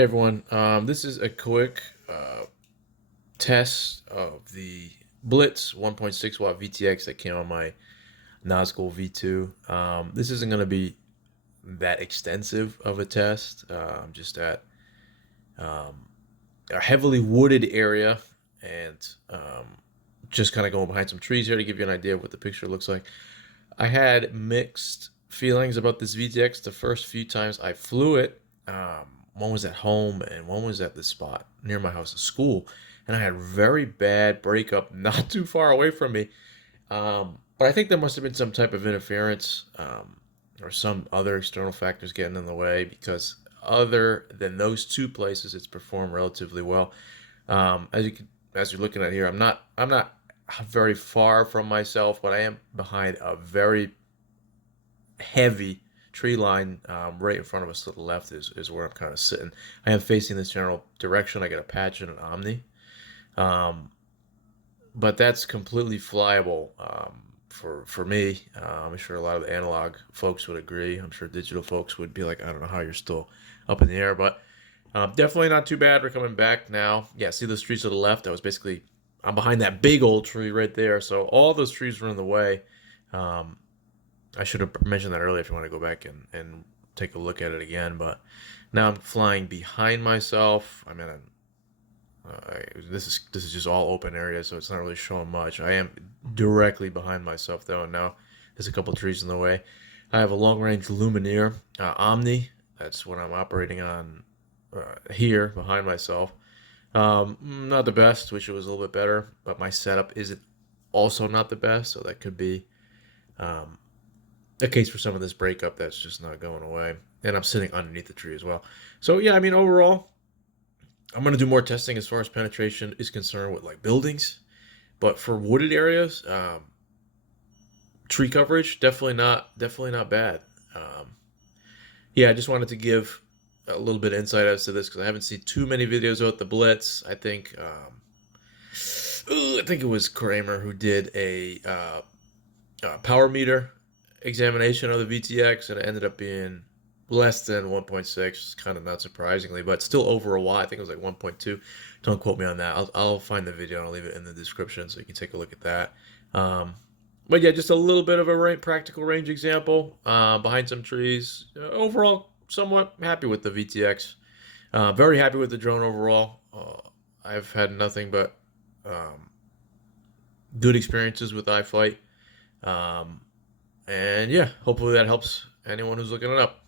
Hey everyone, this is a quick test of the Blitz 1.6 watt VTX that came on my Nazgul V2. This isn't going to be that extensive of a test. I'm just at a heavily wooded area and just kind of going behind some trees here to give you an idea of what the picture looks like. I had mixed feelings about this VTX the first few times I flew it. One was at home and one was at the spot near my house, a school, and I had very bad breakup not too far away from me. But I think there must have been some type of interference or some other external factors getting in the way, because other than those two places, it's performed relatively well. As you're looking at here, I'm not very far from myself, but I am behind a very heavy tree line. Right in front of us to the left is where I'm kind of sitting. I am facing this general direction. I get a patch and an Omni. But that's completely flyable for me. I'm sure a lot of the analog folks would agree. I'm sure digital folks would be like, I don't know how you're still up in the air, but definitely not too bad. We're coming back now. Yeah, see those trees to the left? I'm behind that big old tree right there. So all those trees were in the way. I should have mentioned that earlier if you want to go back and take a look at it again. But now I'm flying behind myself. I mean, this is just all open area, so it's not really showing much. I am directly behind myself though, and now there's a couple trees in the way. I have a long-range Lumineer Omni. That's what I'm operating on here behind myself. Not the best. Wish it was a little bit better, but my setup isn't also not the best, so that could be um, a case for some of this breakup that's just not going away. And I'm sitting underneath the tree as well. So yeah, I mean overall, I'm gonna do more testing as far as penetration is concerned with like buildings, but for wooded areas, tree coverage definitely not bad. Yeah, I just wanted to give a little bit of insight as to this because I haven't seen too many videos about the Blitz. I think it was Kramer who did a power meter examination of the VTX, and it ended up being less than 1.6, kind of not surprisingly, but still over a watt. I think it was like 1.2. Don't quote me on that. I'll find the video and I'll leave it in the description so you can take a look at that. But yeah, just a little bit of a practical range example behind some trees. Overall, somewhat happy with the VTX. Very happy with the drone overall. I've had nothing but good experiences with Iflight. And yeah, hopefully that helps anyone who's looking it up.